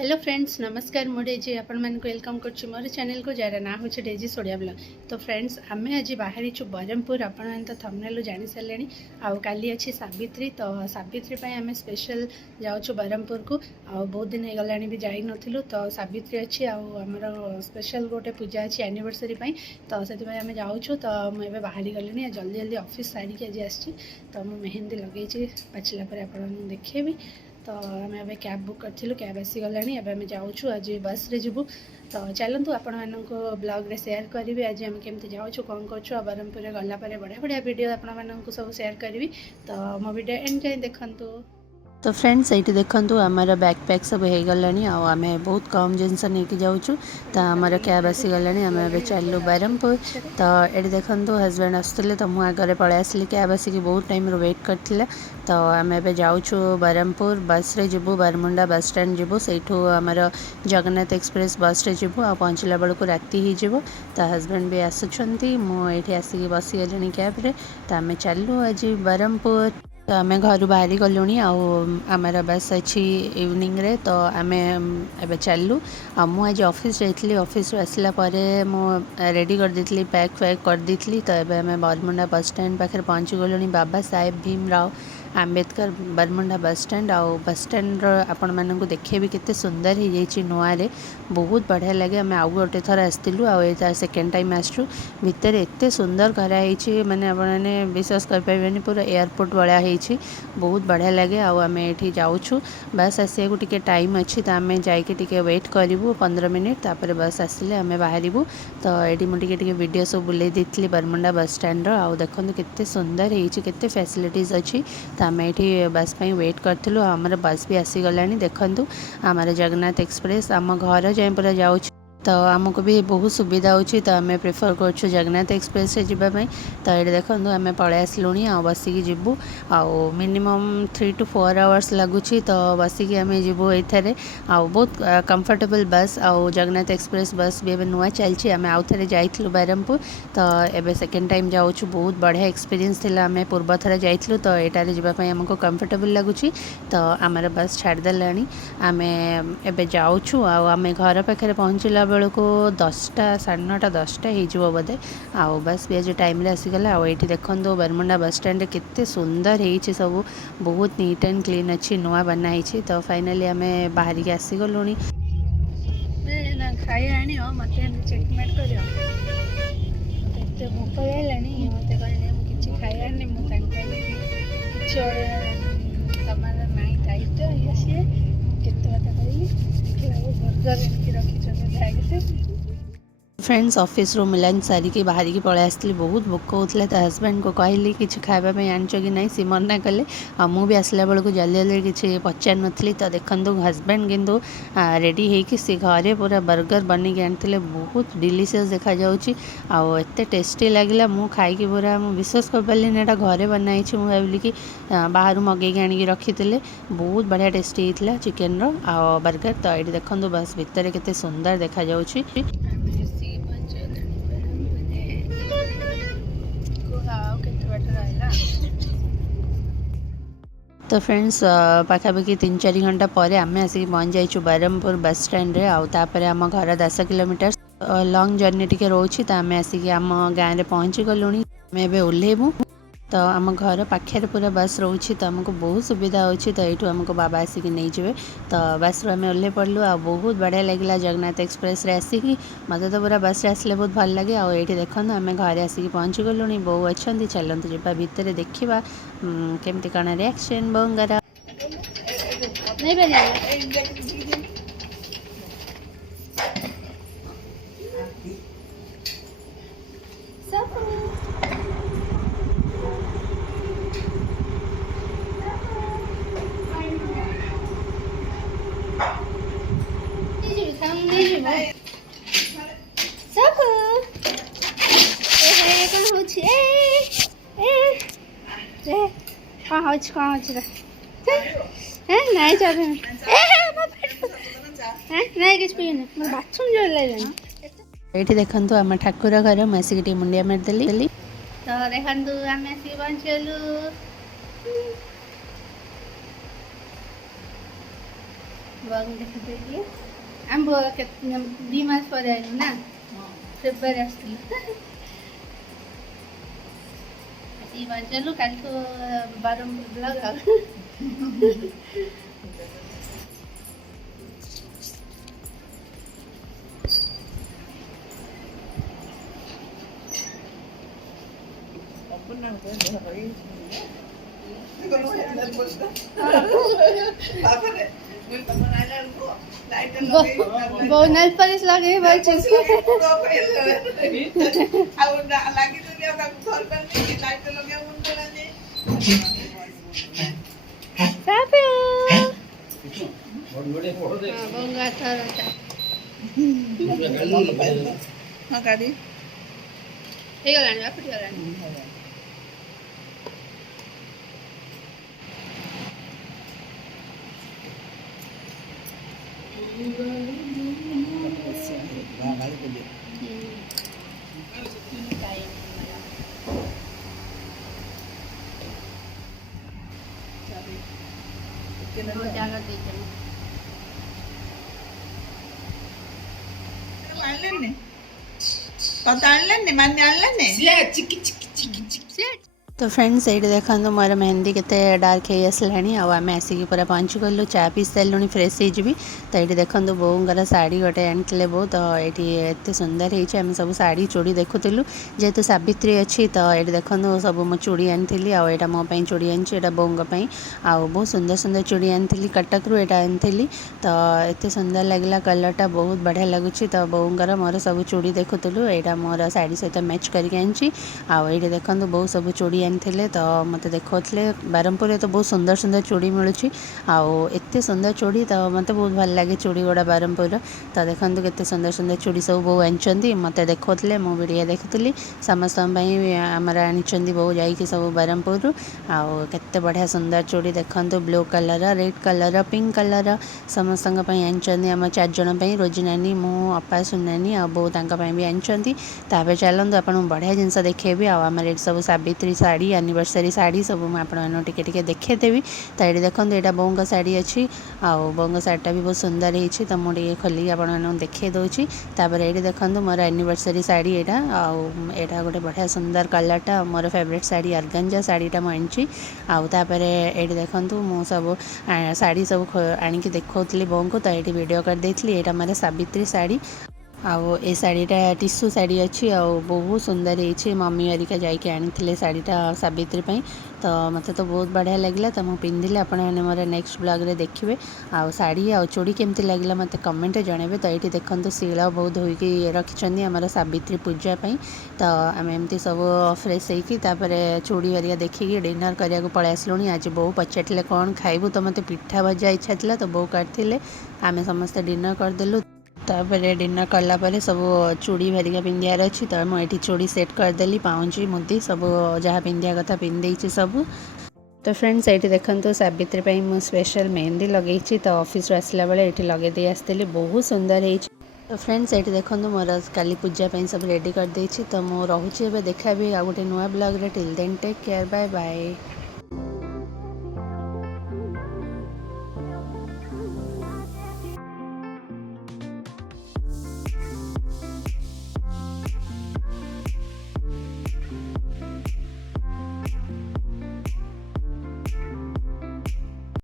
Hello friends नमस्कार मु Daisy आपण मानक वेलकम करछि मोर चैनल को जार ना होछि डेजी सोडिया ब्लॉग। तो फ्रेंड्स आमे आज बाहरी छु बरहमपुर आपण मान तो थंबनेल जानि सारलेनी आउ काली अछि सावित्री। तो सावित्री पय आमे स्पेशल जाउ छु बरहमपुर को आउ बहुत दिन हे गलानी भी जाई नथिलु। तो सावित्री अछि आउ हमर स्पेशल गोटे पूजा अछि एनिवर्सरी पय तो सेति पय आमे जाउ छु। तो म एबे बाहरी गलेनी जल्दी जल्दी ऑफिस सारी के आज आछि। तो म मेहंदी लगै छि पछला पर आपण देखेबी। तो आम ए कैब बुक करूँ कैब आसीगला आम जाऊँ आज बस रे जीवु। तो चलतु आपण मानक ब्लॉग रे शेयर करी आज आम केमती जाऊँ कौन कर बरहमपुर गला बढ़िया बढ़िया वीडियो आपण मानक सब शेयर करी। तो मो वीडियो एंड जाए देखंतु। तो फ्रेंड्स ये देखो आमर बैकपैक सब हो गला आम बहुत कम जिनस नहीं जाऊँ। तो आमर कैब आसीगला आम ए चलू बरहमपुर। तो ये देखो हजबैंड आसते तो मुझे आगे पलि आसली कैब आसिक बहुत टाइम वेट करते। तो आम ए जाऊँ बरहमपुर बस रे जीवु बरमुंडा बस स्टैंड जीवु से आमर जगन्नाथ एक्सप्रेस बस रे जीवु आ पहुँचला बेलू राति ही जीवु। तो हजबैंड भी आसुँच मुझे आसिक बसीगली कैब रे। तो आम चलू आज बरहमपुर। तो आम घर बाहरी गलुँ आमर बस अच्छी इवनिंग रे। तो आम ए चलू आ मुझे ऑफिस जाइली ऑफिस आसला मु रेडी कर देती पैक फैक कर देती। तो ये आम बरमुंडा बस स्टैंड पाखे पहुँची गलुँ बाबा साहेब भीमराव आंबेडकर बरमुंडा बस स्टैंड आउ बस स्टैंड आपण मानक देखेबी केते सुंदर हो जाइए नुआ रे बहुत बढ़िया लगे। आम आउ गोटे थर आसलु आ सेकेंड टाइम आसचु भितर एत सुंदर कराई माने आपने विश्वास कर पारे पूरा एयरपोर्ट भाया होती बहुत बढ़िया लगे। आम ये जाऊँ बस आसा टे टाइम अच्छी तो आम जाके वेट करूँ 15 मिनिट तापर बस आसिले आम बाहर। तो ये मुझे वीडियो सब बुले दी बरमुंडा बस स्टैंड आउ देखो केते सुंदर होते फैसिलिटीज अच्छी। तो आम ये बस पे वेट करूँ आमर बस भी आसीगला देखूँ आमर जगन्नाथ एक्सप्रेस आम घर जाए पूरा जाऊँ। तो आमको भी बहुत सुविधा होची। तो आम प्रिफर कर जगन्नाथ एक्सप्रेस से जावाई। तो ये देखो आम पलि आसलुँ आ बसिकी जीवु आउ मिनिमम 3 to 4 आवर्स लगुच। तो बसिकी आम जीवु ये आउ बहुत कंफर्टेबल बस आउ जगन्नाथ एक्सप्रेस बस भी नुआ चलती आम आउ थे जाइलु बरहमपुर। तो एबे सेकेंड टाइम जाऊँ बहुत बढ़िया एक्सपीरियंस थिला आम पूर्व थर जाइलु। तो यहाँ जावाई आमको कंफर्टेबल लगुच। तो आमर बस छाड़देला आम एबे जाऊँ आम घर पाखे पहुँचला बेलू 10टा 9:30 10टा हो बोधे आउ बस भी आज टाइम आसीगला। आउ ये देखो बरमुंडा बस स्टैंड केते सुंदर हो सब बहुत नीट एंड क्लीन अच्छी नुआ बनाई। तो फाइनाली आम बाहर के आसीगलु खाई मत चेकमेट कर भोक लानी मत कहले मुझे खाई आनी मुझे सामान ना दायित्व ये सी केते बात कहली देखा बर्गर एमती रखी बैग से। फ्रेंड्स ऑफिस रो मिलान सारी के बाहर की पलि आसली बहुत भोक होता। तो हजबैंड को कहली कि खावाई आनच कि ना सी मना कले आ मु भी आसला बेलू जल्दी जल्दी किसी पचार नी। तो देखो हजबैंड किंतु रेडी होगी सी घरे पूरा बर्गर बन के आनी बहुत डिलीशियस देखा जाऊँगी आउ एत टेस्टी लगे मु खाई पूरा विश्वास कर पारे ना घरे बनाई भाविली कि बाहर मगे आनिक रखी बहुत बढ़िया टेस्टी होता चिकेन रो आ बर्गर। तो ये देखो बस भितर केते सुंदर देखा जाऊँगी। तो फ्रेंड्स पाखापाखि 3-4 घंटा पर आम आसिक पहुँच जाइए बरहमपुर बस स्टैंड रे आउ तापर आम घर 10 किलोमीटर लॉन्ग जर्नी टी रोचे। तो आम आसिक आम गाँव में पहुँची गलुँ आम ए ओह्लैबू। तो आम घर पाखे पूरा बस रोचे तो आमको बहुत सुविधा होची। तो ये आमको बाबा आसिक नहीं जाए। तो बस रू आम ओह्लै पड़लु आ बहुत बढ़िया लगे जगन्नाथ एक्सप्रेस रे आसिक मत तो पूरा बस रे आसले बहुत भल लगे। आउ ये देखो आम घर आसिक पहुँची गलुँ बो अच्छा चलते जावा भितर देखा केमती कण रिएक्शन बोंगर नहीं चाहे नहीं किस बाथरूम जो ये देखो आम ठाकुर घर मुझे मुंडिया मारदेली। तो देखु आम आसिक पहुँचलु बाबू देखिए आम दी मास पर आइलु ना फेब्रुआरी आसलु चलू कल तो बारंपुर ब्लॉग बोनस पर इस लगे भाई चीज तो फ्रेंड्स ये देखो मोर मेहंदी के डार्क हो आसलानी आम आसिक पूरा पहुँची गलु चा पी सारे फ्रेश होजी तो ये देखो बोर शाढ़ी गोटे आनी बो तो ये एत सुंदर होम सब शाढ़ी चूड़ी देखुलु जेहेतु सावित्री अच्छी तो ये देखो सब मो चूड़ी आनी आईटा मोपाई चूड़ी आनी बोंगपाई आउ बहुत सुंदर सुंदर चूड़ी आनी कटक रू यहाँ आनी तो एत सुंदर लगला कलरटा बहुत बढ़िया लगुच तो बोंगर मोर सब चूड़ी देखुलु यहाँ मोर शाढ़ी सहित मैच करके आउ ये देखो बहुत सब चूड़ी आनी तो मत देखते बारंपुर तो बहुत सुंदर सुंदर चूड़ी मिलूँ आउ एत सुंदर चूड़ी तो मत बहुत भल लगे चूड़ी गुड़ा बारंपुर तो देखो केते सुंदर सुंदर चूड़ी सब बो आनी मत देखते मुझे देखुली समस्त आमर आनी बो जा सब बारंपुर आउ केते बढ़िया सुंदर चूड़ी देखो blue colour red colour pink colour समस्त आनी आम 4 जन रोजिनानी मु अपा सुनानी आ बो भी आनी चलते आपको बढ़िया जिनस देखेबी आम सब सावित्री साड़ी एनिवर्सरी साड़ी सब मुझे टिके देखेदेवी तो ये देखो यहाँ बोंग साड़ी अच्छी आउ बोंग साड़ीटा भी बहुत सुंदर होती तो मुझे खोलिक आपको देखे दूसरी तापर ये देखो मोर एनिवर्सरी साड़ी यहाँ आउ गोटे बढ़िया सुंदर कलरटा मोर फेवरेट साड़ी अर्गंजा साड़ीटा मुझे आउे ये देखो मु सब साड़ी सब आणिकी देखी बोंग को तो ये वीडियो कर देती यहाँ मोर सावित्री साड़ी आउ ए साड़ीटा टिश्यू साड़ी अच्छी बहुत सुंदर होती मम्मी हरिका जाकि आनी साड़ीटा सावित्री तो मत तो बहुत बढ़िया लगे तो मुझे पिंधिले आपने मोर नेक्स्ट ब्लॉग रे देखिए आउ साड़ी आ चूड़ी केमती लगे मत कमेंट जनइबे तो ये देखो शिला बहुत होगी रखिंट आमर सावित्री पूजापी तो आम एमती सब फ्रेश होकर चूड़ी हरिया देखिकी डिनर करने पलि आसलुँ आज बो पचारे कौन खाइबू तो मत पिठा भजा इच्छा था तो बो करते आम समस्ते डिनर करदेलु तापर डिनर कलापर सब चूड़ी भरिका पिंधार अच्छी तो मुझे चूड़ी सेट करदेली पाउंची मुदी सब जहाँ पिंधा कथा पिंधे सब तो फ्रेंड्स ये देखो सावित्री मुझे स्पेशल मेहंदी लगे तो ऑफिस आसला बेले ये लगे दे आसती बहुत सुंदर है तो फ्रेंड्स ये देखो मोर काली पूजापी सब रेडी कर देछि तो मु रोचे देखा भी आ गोटे नुआ ब्लॉग रे till then take care bye bye.